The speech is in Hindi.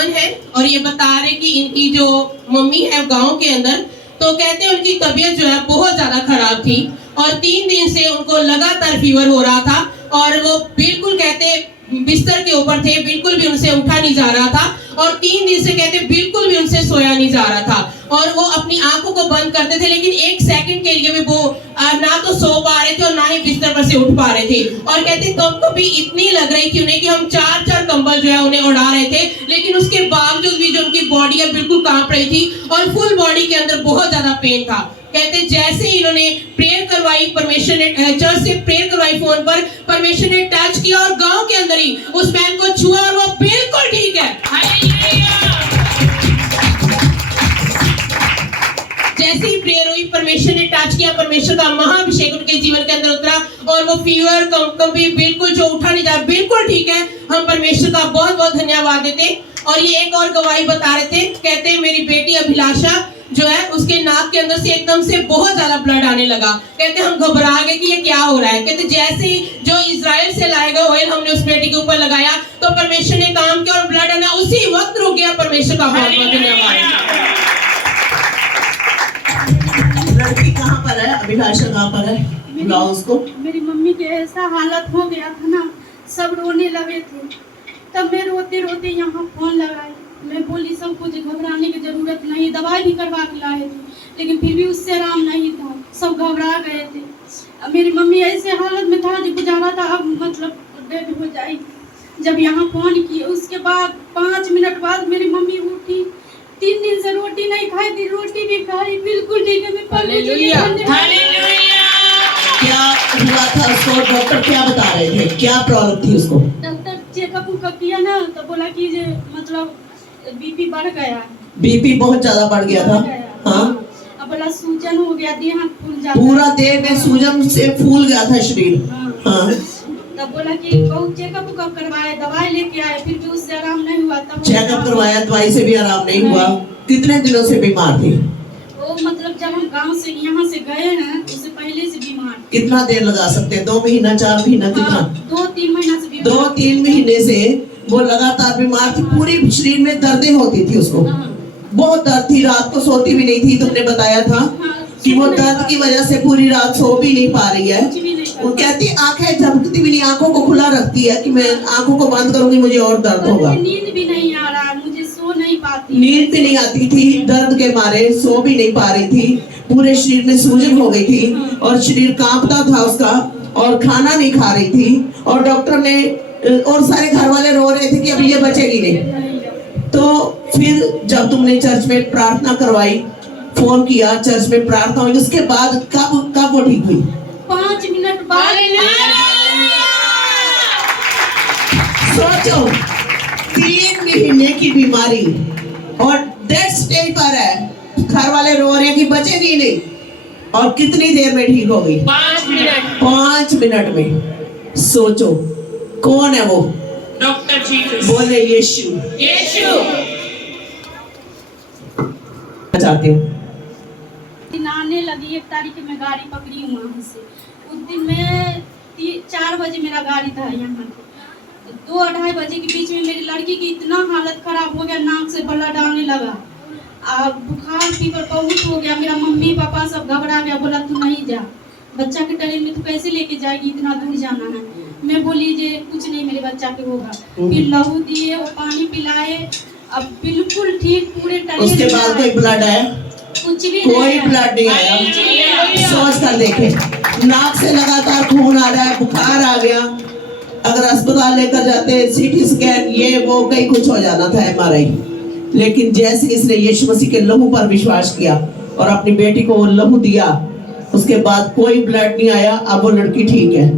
है और ये बता रहे कि इनकी जो मम्मी है गांव के अंदर, तो कहते हैं उनकी तबीयत जो है बहुत ज्यादा खराब थी और 3 दिन से उनको लगातार फीवर हो रहा था और वो बिल्कुल कहते बिस्तर के ऊपर थे, बिल्कुल भी उनसे उठा नहीं जा रहा था और 3 दिन से कहते बिल्कुल भी उनसे सोया नहीं जा रहा था और वो अपनी आंखों को बंद करते थे लेकिन 1 सेकंड के लिए भी वो ना तो सो पा रहे थे और ना ही बिस्तर पर से उठ पा रहे थे और कहते कब भी इतनी लग रही थी उन्हें कि हम 4-4 कंबल जो है उन्हें उड़ा रहे थे, लेकिन उसके बावजूद भी जो उनकी बॉडी है बिल्कुल कांप रही थी और फुल बॉडी के अंदर बहुत ज्यादा पेन था। कहते जैसे ही इन्होंने प्रेयर करवाई, परमेश्वर ने चर्च से प्रेयर करवाई फोन पर, परमेश्वर ने टच किया और गांव के अंदर ही उस मैन को छुआ और वो बिल्कुल ठीक है। जैसे ही प्रेयर हुई, परमेश्वर ने टच किया, परमेश्वर का महाअभिषेक उनके जीवन के अंदर उतरा और वो फीवर कभी बिल्कुल जो उठा नहीं जा, बिल्कुल ठीक है। हम परमेश्वर का बहुत बहुत धन्यवाद देते। और ये एक और गवाही बता रहे थे, कहते हैं मेरी बेटी अभिलाषा जो है उसके नाक के अंदर से एकदम से बहुत ज्यादा ब्लड आने लगा। कहते हम घबरा गए कि ये क्या हो रहा है। कहते जैसे ही जो इजराइल से लाया गया ऑयल हमने उस बेटी के ऊपर लगाया तो परमेश्वर ने काम किया और ब्लड आना उसी वक्त रुक गया। परमेश्वर का बहुत बहुत धन्यवाद। लड़की कहाँ पर है? अभिलाषा कहाँ पर है? बुलाओ उसको। मेरी मम्मी के ऐसा हालत हो गया था ना, सब रोने लगे थे, तब मैं रोते रोते यहाँ फोन लगाई। मैं बोली सब कुछ घबराने की जरूरत नहीं, दवाई भी करवा के लाए थे लेकिन फिर भी उससे आराम नहीं था, सब घबरा गए थे। अब मेरी मम्मी ऐसे हालत में था जो गुजारा था, अब मतलब डेड हो जाएगी। जब यहाँ फोन किए उसके बाद 5 मिनट बाद मेरी मम्मी उठी, 3 दिन से रोटी नहीं खाई थी, रोटी भी खाई, बिल्कुल ठीक है। क्या हुआ था उसको? डॉक्टर क्या बता रहे थे? क्या प्रॉब्लम थी उसको? डॉक्टर चेकअप किया ना तो बोला कि जे मतलब बीपी बढ़ गया। बीपी बहुत ज्यादा बढ़ गया था। हाँ, अब बोला सूजन हो गया, देह हाथ फूल जाता, पूरा देह में सूजन से फूल गया था शरीर। हाँ। तब बोला कि बहुत चेकअप करवाए, दवाई लेके आए, फिर भी उससे आराम नहीं हुआ। तब चेकअप करवाया, दवाई से भी आराम नहीं हुआ। कितने दिनों से बीमार थी वो? मतलब जब हम गांव से यहाँ से गए हैं उससे पहले से बीमार। कितना देर लगा सकते हैं? 2 महीना, 4 महीना, कितना? 2-3 महीना से बीमार। 2-3 महीने से वो लगातार बीमार थी। पूरी शरीर में दर्दें होती थी उसको, बहुत दर्द थी, रात को सोती भी नहीं थी। तुमने बताया था कि वो दर्द की वजह से पूरी रात सो भी नहीं पा रही है। वो कहती आंखें झपकती भी नहीं, आंखों को खुला रखती है कि मैं आंखों को बंद करूंगी मुझे और दर्द होगा। नींद भी नहीं आ रहा, मुझे सो नहीं पाती, नींद भी नहीं आती थी, दर्द के मारे सो भी नहीं पा रही थी। पूरे शरीर में सूजन हो गई थी और शरीर कांपता था उसका और खाना नहीं खा रही थी और डॉक्टर ने और सारे घर वाले रो रहे थे कि अब ये बचेगी नहीं। तो फिर जब तुमने चर्च में प्रार्थना करवाई, फोन किया, चर्च में प्रार्थना हुई, उसके बाद कब वो ठीक हुई? 5 मिनट बाद। सोचो 3 महीने की बीमारी और डेथ स्टेज पर है, घर वाले रो रहे हैं कि बचेगी नहीं और कितनी देर में ठीक हो गई? 5 मिनट में। सोचो कौन है वो? Doctor Jesus. बोले यीशु। चाहते हो आने लगी 1 तारीख में गाड़ी पकड़ी वहाँ से। उस दिन मैं 4 बजे मेरा गाड़ी था यहाँ पे, 2-2:30 बजे के बीच में मेरी लड़की की इतना हालत खराब हो गया, नाक से ब्लड आने लगा, बुखार फीवर बहुत हो गया। मेरा मम्मी पापा सब घबरा गया, बोला तू नहीं जा, बच्चा के ट्रेन में तू कैसे लेके जाएगी, इतना दूर जाना है। मैं बोली जे कुछ नहीं मेरे बच्चा के होगा। फिर लहू दिए, वो पानी पिलाए, अब बिल्कुल ठीक पूरे ट्रेन। उसके बाद कोई ब्लड आया? कुछ भी कोई ब्लड नहीं आया। सोच कर देखे, नाक से लगातार खून आ रहा है, बुखार आ गया, अगर अस्पताल लेकर जाते सीटी स्कैन ये वो कई कुछ हो जाना था, MRI। लेकिन जैसे इसने यीशु मसीह के लहू पर विश्वास किया और अपनी बेटी को वो लहू दिया, उसके बाद कोई ब्लड नहीं आया। अब वो लड़की ठीक है।